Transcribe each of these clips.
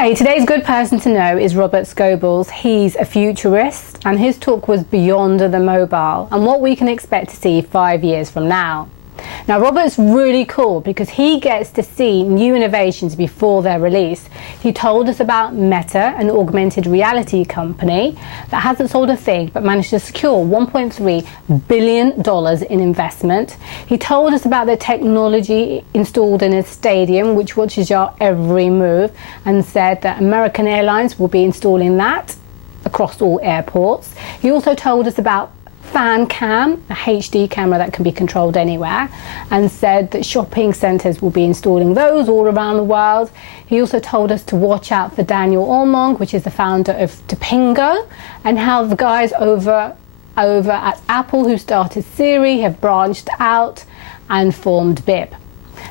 Hi, today's good person to know is Robert Scoble. He's a futurist and his talk was beyond the mobile and what we can expect to see 5 years from now. Now Robert's really cool because he gets to see new innovations before they're released. He told us about Meta, an augmented reality company that hasn't sold a thing but managed to secure $1.3 billion in investment. He told us about the technology installed in a stadium which watches your every move and said that American Airlines will be installing that across all airports. He also told us about Fan Cam, a HD camera that can be controlled anywhere, and said that shopping centres will be installing those all around the world. He also told us to watch out for Daniel Ormond, which is the founder of Topingo, and how the guys over at Apple who started Siri have branched out and formed Bib.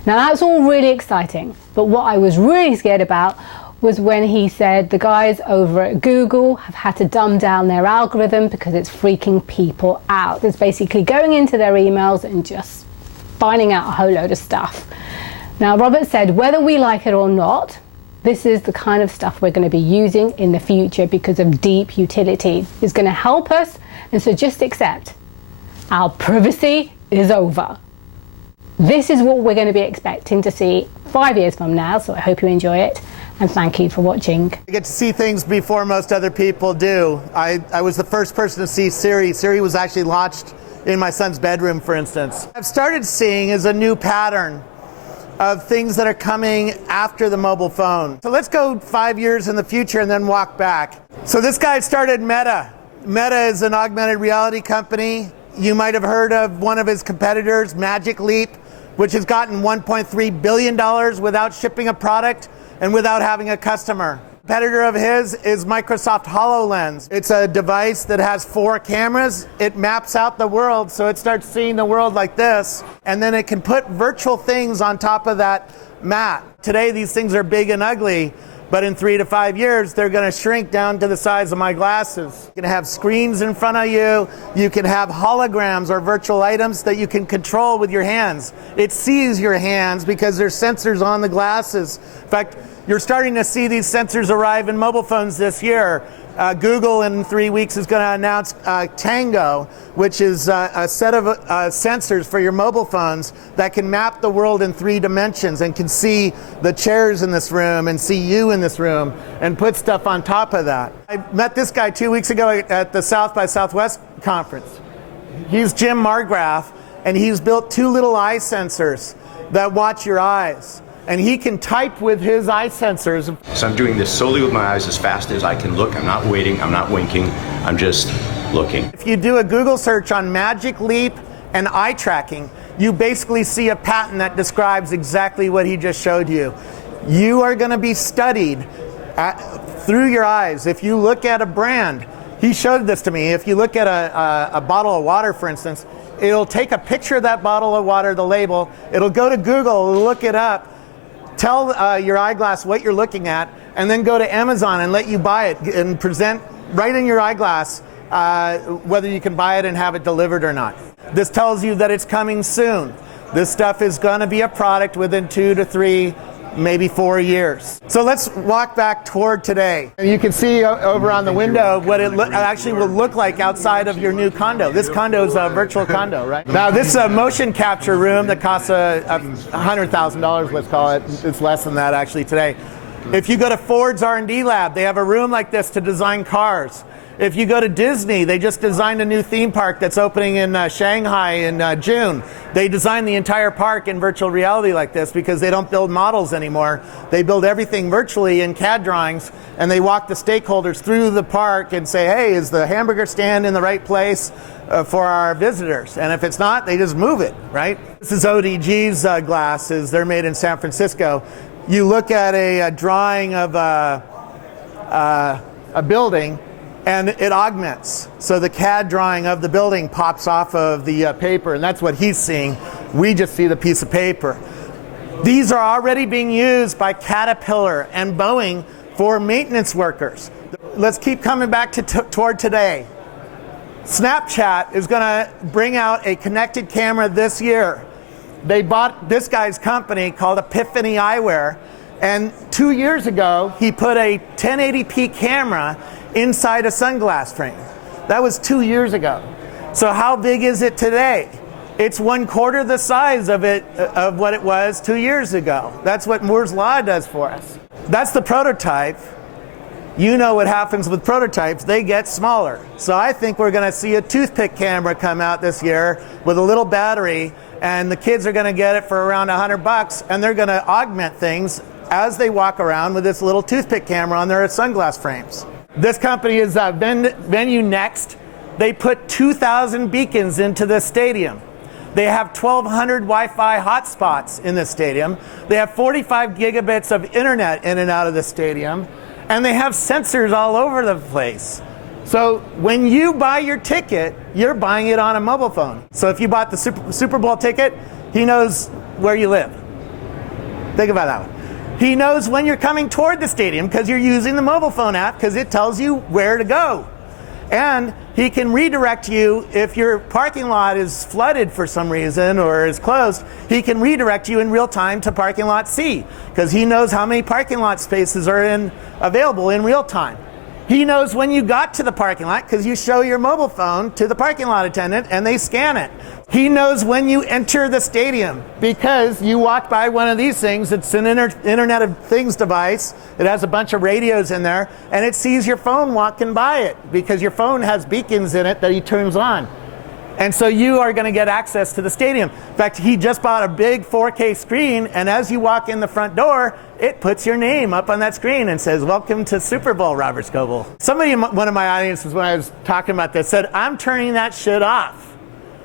Now that's all really exciting, but what I was really scared about was when he said the guys over at Google have had to dumb down their algorithm because it's freaking people out. It's basically going into their emails and just finding out a whole load of stuff. Now, Robert said whether we like it or not, this is the kind of stuff we're going to be using in the future because of deep utility. It's going to help us, and so just accept our privacy is over. This is what we're going to be expecting to see 5 years from now, so I hope you enjoy it. And thank you for watching. I get to see things before most other people do. I was the first person to see Siri. Siri was actually launched in my son's bedroom, for instance. What I've started seeing is a new pattern of things that are coming after the mobile phone. So let's go 5 years in the future and then walk back. So this guy started Meta. Meta is an augmented reality company. You might have heard of one of his competitors, Magic Leap, which has gotten $1.3 billion without shipping a product and without having a customer. A competitor of his is Microsoft HoloLens. It's a device that has 4 cameras. It maps out the world, so it starts seeing the world like this, and then it can put virtual things on top of that map. Today, these things are big and ugly, but in 3 to 5 years, they're gonna shrink down to the size of my glasses. You can have screens in front of you. You can have holograms or virtual items that you can control with your hands. It sees your hands because there's sensors on the glasses. In fact, you're starting to see these sensors arrive in mobile phones this year. Google in 3 weeks is going to announce Tango, which is a set of sensors for your mobile phones that can map the world in 3 dimensions and can see the chairs in this room and see you in this room and put stuff on top of that. I met this guy 2 weeks ago at the South by Southwest conference. He's Jim Margraf, and he's built 2 little eye sensors that watch your eyes. And he can type with his eye sensors. So I'm doing this solely with my eyes as fast as I can look. I'm not waiting, I'm not winking, I'm just looking. If you do a Google search on Magic Leap and eye tracking, you basically see a pattern that describes exactly what he just showed you. You are going to be studied through your eyes. If you look at a brand, he showed this to me. If you look at a bottle of water, for instance, it'll take a picture of that bottle of water, the label, it'll go to Google, it'll look it up, tell your eyeglass what you're looking at, and then go to Amazon and let you buy it and present right in your eyeglass whether you can buy it and have it delivered or not. This tells you that it's coming soon. This stuff is going to be a product within 2 to 3, maybe 4 years. So let's walk back toward today. You can see over on the window what it actually will look like outside of your new condo. This condo is a virtual condo, right? Now this is a motion capture room that costs $100,000, let's call it. It's less than that actually today. If you go to Ford's R&D lab, they have a room like this to design cars. If you go to Disney, they just designed a new theme park that's opening in Shanghai in June. They designed the entire park in virtual reality like this because they don't build models anymore. They build everything virtually in CAD drawings, and they walk the stakeholders through the park and say, hey, is the hamburger stand in the right place for our visitors? And if it's not, they just move it, right? This is ODG's glasses. They're made in San Francisco. You look at a drawing of a building, and it augments. So the CAD drawing of the building pops off of the paper, and that's what he's seeing. We just see the piece of paper. These are already being used by Caterpillar and Boeing for maintenance workers. Let's keep coming back toward today. Snapchat is going to bring out a connected camera this year. They bought this guy's company called Epiphany Eyewear, And 2 years ago, he put a 1080p camera inside a sunglass frame. That was 2 years ago. So how big is it today? It's 1/4 the size of what it was 2 years ago. That's what Moore's Law does for us. That's the prototype. You know what happens with prototypes, they get smaller. So I think we're gonna see a toothpick camera come out this year with a little battery, and the kids are gonna get it for around $100, and they're gonna augment things as they walk around with this little toothpick camera on their sunglass frames. This company is Venue Next. They put 2,000 beacons into this stadium. They have 1,200 Wi-Fi hotspots in this stadium. They have 45 gigabits of internet in and out of the stadium. And they have sensors all over the place. So when you buy your ticket, you're buying it on a mobile phone. So if you bought the Super Bowl ticket, he knows where you live. Think about that one. He knows when you're coming toward the stadium because you're using the mobile phone app because it tells you where to go. And he can redirect you if your parking lot is flooded for some reason or is closed. He can redirect you in real time to parking lot C because he knows how many parking lot spaces are available in real time. He knows when you got to the parking lot because you show your mobile phone to the parking lot attendant and they scan it. He knows when you enter the stadium because you walk by one of these things. It's an Internet of Things device. It has a bunch of radios in there, and it sees your phone walking by it because your phone has beacons in it that he turns on. And so you are going to get access to the stadium. In fact, he just bought a big 4K screen, and as you walk in the front door, it puts your name up on that screen and says, "Welcome to Super Bowl, Robert Scoble." Somebody in one of my audiences, when I was talking about this, said, "I'm turning that shit off.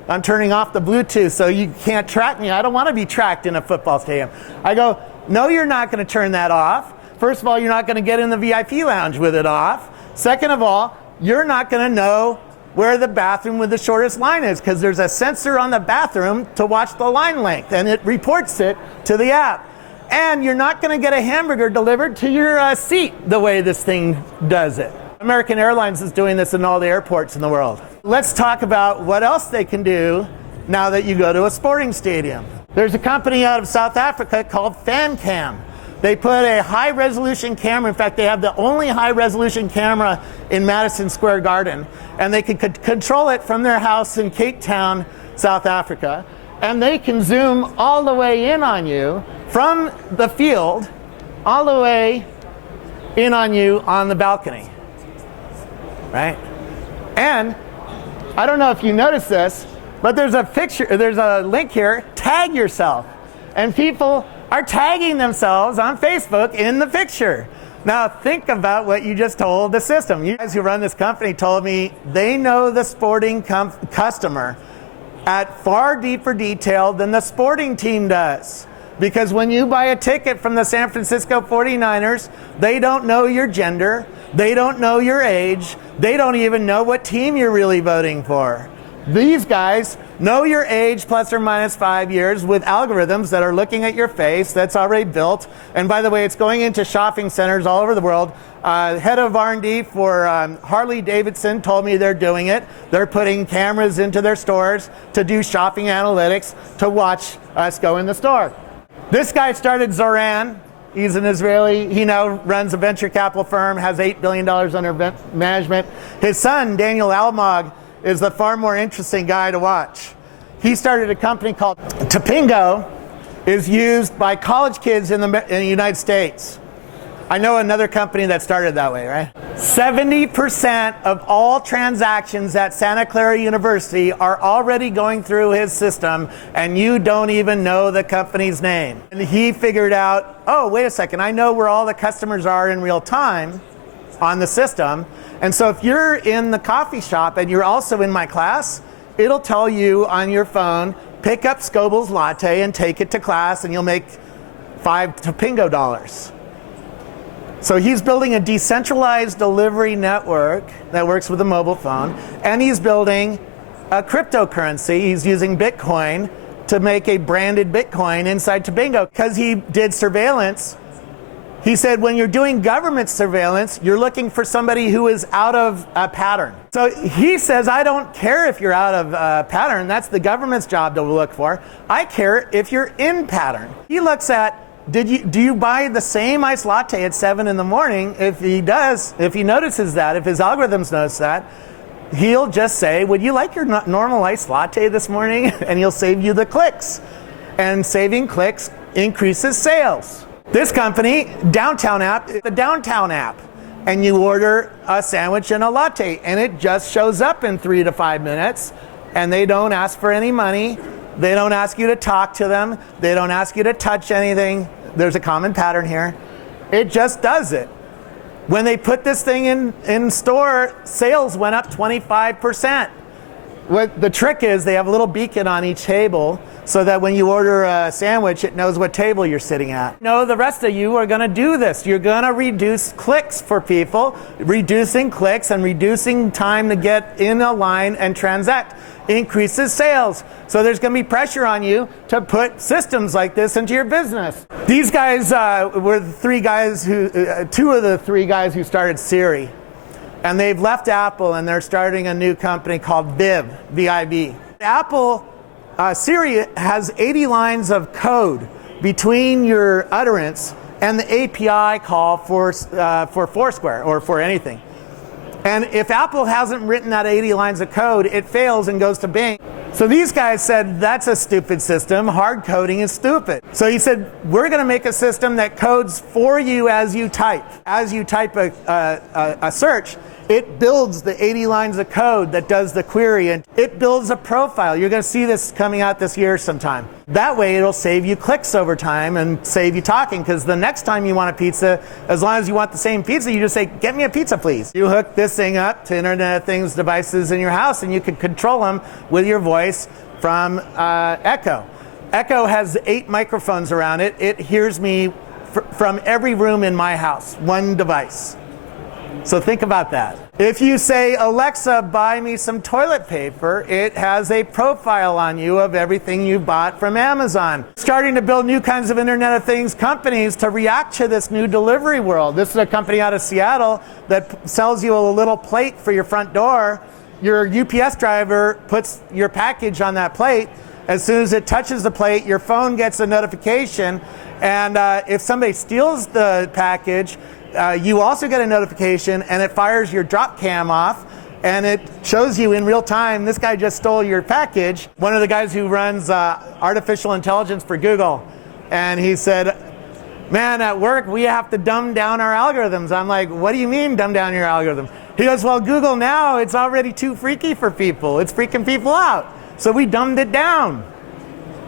I'm turning off the Bluetooth so you can't track me. I don't want to be tracked in a football stadium." I go, "No, you're not going to turn that off. First of all, you're not going to get in the VIP lounge with it off. Second of all, you're not going to know where the bathroom with the shortest line is because there's a sensor on the bathroom to watch the line length, and it reports it to the app. And you're not going to get a hamburger delivered to your seat the way this thing does it." American Airlines is doing this in all the airports in the world. Let's talk about what else they can do now that you go to a sporting stadium. There's a company out of South Africa called FanCam. They put a high-resolution camera. In fact, they have the only high-resolution camera in Madison Square Garden, and they can control it from their house in Cape Town, South Africa, and they can zoom all the way in on you from the field, all the way in on you on the balcony, right? And I don't know if you noticed this, but there's a link here, tag yourself. And people are tagging themselves on Facebook in the picture. Now think about what you just told the system. You guys who run this company told me they know the sporting customer at far deeper detail than the sporting team does. Because when you buy a ticket from the San Francisco 49ers, they don't know your gender, they don't know your age, they don't even know what team you're really voting for. These guys know your age plus or minus 5 years with algorithms that are looking at your face that's already built. And by the way, it's going into shopping centers all over the world. Head of R&D for Harley Davidson told me they're doing it. They're putting cameras into their stores to do shopping analytics to watch us go in the store. This guy started Zoran. He's an Israeli. He now runs a venture capital firm, has $8 billion under management. His son, Daniel Almog, is the far more interesting guy to watch. He started a company called Topingo, is used by college kids in the United States. I know another company that started that way, right? 70% of all transactions at Santa Clara University are already going through his system, and you don't even know the company's name. And he figured out, oh, wait a second, I know where all the customers are in real time on the system. And so if you're in the coffee shop and you're also in my class, it'll tell you on your phone, pick up Scoble's latte and take it to class, and you'll make $5 Topingo dollars. So he's building a decentralized delivery network that works with a mobile phone, and he's building a cryptocurrency. He's using Bitcoin to make a branded Bitcoin inside Topingo. Because he did surveillance, he said when you're doing government surveillance, you're looking for somebody who is out of a pattern. So he says, I don't care if you're out of a pattern. That's the government's job to look for. I care if you're in pattern. He looks at Do you buy the same iced latte at 7 in the morning? If he does, if he notices that, if his algorithms notice that, he'll just say, would you like your normal iced latte this morning? And he'll save you the clicks. And saving clicks increases sales. This company, Downtown app, the Downtown app. And you order a sandwich and a latte, and it just shows up in 3 to 5 minutes, and they don't ask for any money. They don't ask you to talk to them. They don't ask you to touch anything. There's a common pattern here. It just does it. When they put this thing in store, sales went up 25%. What the trick is, they have a little beacon on each table so that when you order a sandwich, it knows what table you're sitting at. No, the rest of you are going to do this. You're going to reduce clicks for people. Reducing clicks and reducing time to get in a line and transact increases sales. So there's going to be pressure on you to put systems like this into your business. These guys were the two of the three guys who started Siri. And they've left Apple and they're starting a new company called Viv, V-I-V. Apple, Siri has 80 lines of code between your utterance and the API call for Foursquare or for anything. And if Apple hasn't written that 80 lines of code, it fails and goes to Bing. So these guys said, that's a stupid system. Hard coding is stupid. So he said, we're going to make a system that codes for you as you type. As you type a search, it builds the 80 lines of code that does the query, and it builds a profile. You're going to see this coming out this year sometime. That way it'll save you clicks over time and save you talking, because the next time you want a pizza, as long as you want the same pizza, you just say, get me a pizza, please. You hook this thing up to Internet of Things devices in your house, and you can control them with your voice from Echo. Echo has 8 microphones around it. It hears me from every room in my house, one device. So think about that. If you say, Alexa, buy me some toilet paper, it has a profile on you of everything you bought from Amazon. Starting to build new kinds of Internet of Things companies to react to this new delivery world. This is a company out of Seattle that sells you a little plate for your front door. Your UPS driver puts your package on that plate. As soon as it touches the plate, your phone gets a notification. And if somebody steals the package, you also get a notification, and it fires your drop cam off, and it shows you in real time, this guy just stole your package. One of the guys who runs artificial intelligence for Google, and he said, man, at work we have to dumb down our algorithms. I'm like, what do you mean dumb down your algorithm? He goes, well, Google now, it's already too freaky for people. It's freaking people out. So we dumbed it down.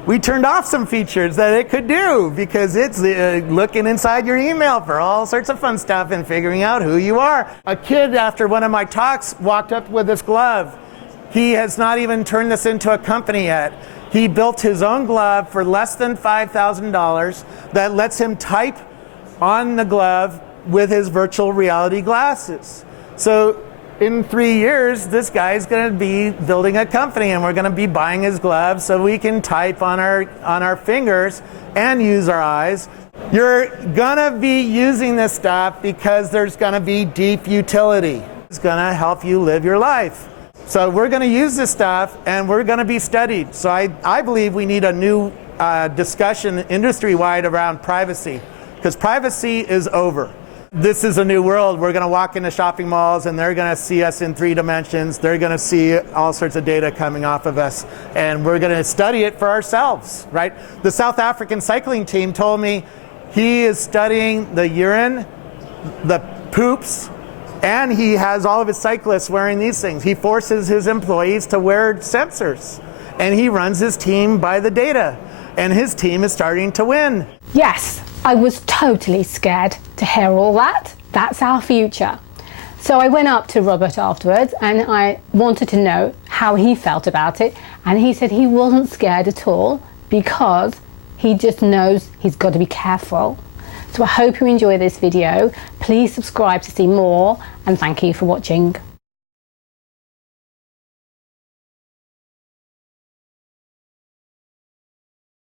We turned off some features that it could do because it's looking inside your email for all sorts of fun stuff and figuring out who you are. A kid after one of my talks walked up with this glove. He has not even turned this into a company yet. He built his own glove for less than $5,000 that lets him type on the glove with his virtual reality glasses. So in 3 years, this guy's going to be building a company, and we're going to be buying his gloves so we can type on our fingers and use our eyes. You're going to be using this stuff because there's going to be deep utility. It's going to help you live your life. So we're going to use this stuff, and we're going to be studied. So I believe we need a new discussion industry-wide around privacy, because privacy is over. This is a new world. We're going to walk into shopping malls and they're going to see us in 3 dimensions. They're going to see all sorts of data coming off of us, and we're going to study it for ourselves, right? The South African cycling team told me he is studying the urine, the poops, and he has all of his cyclists wearing these things. He forces his employees to wear sensors, and he runs his team by the data, and his team is starting to win. Yes, I was totally scared to hear all that. That's our future. So I went up to Robert afterwards and I wanted to know how he felt about it. And he said he wasn't scared at all because he just knows he's got to be careful. So I hope you enjoy this video. Please subscribe to see more, and thank you for watching.